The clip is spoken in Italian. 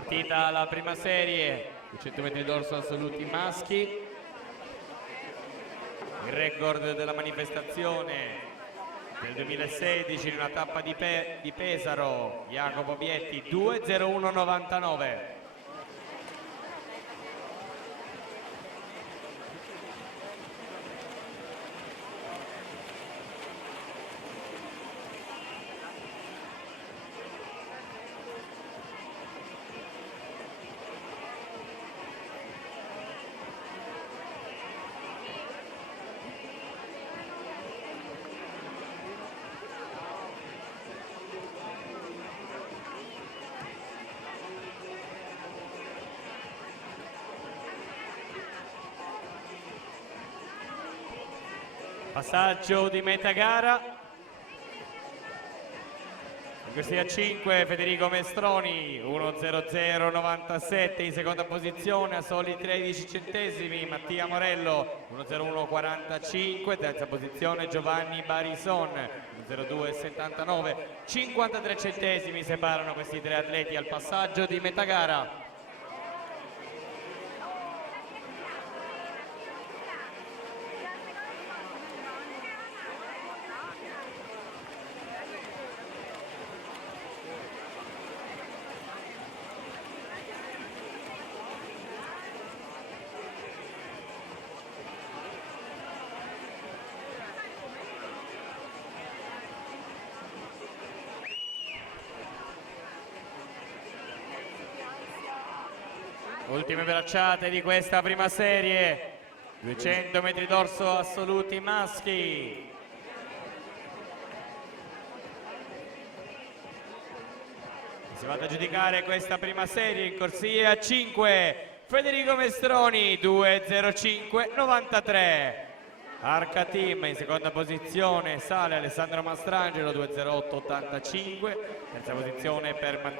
Partita la prima serie, 200 metri d'orso assoluti maschi. Il record della manifestazione del 2016 in una tappa di Pesaro, Jacopo Bietti, 2:01:99. Passaggio di metà gara. In corsia 5 Federico Mestroni, 1:00:97 in seconda posizione a soli 13 centesimi. Mattia Morello, 1:01:45, terza posizione Giovanni Barison, 1:02:79. 53 centesimi separano questi tre atleti al passaggio di metà gara. Ultime bracciate di questa prima serie, 200 metri d'orso assoluti maschi. Si va ad aggiudicare questa prima serie in corsia 5, Federico Mestroni, 2:05:93. Arca Team in seconda posizione sale Alessandro Mastrangelo, 2:08:85. Terza posizione per Mattia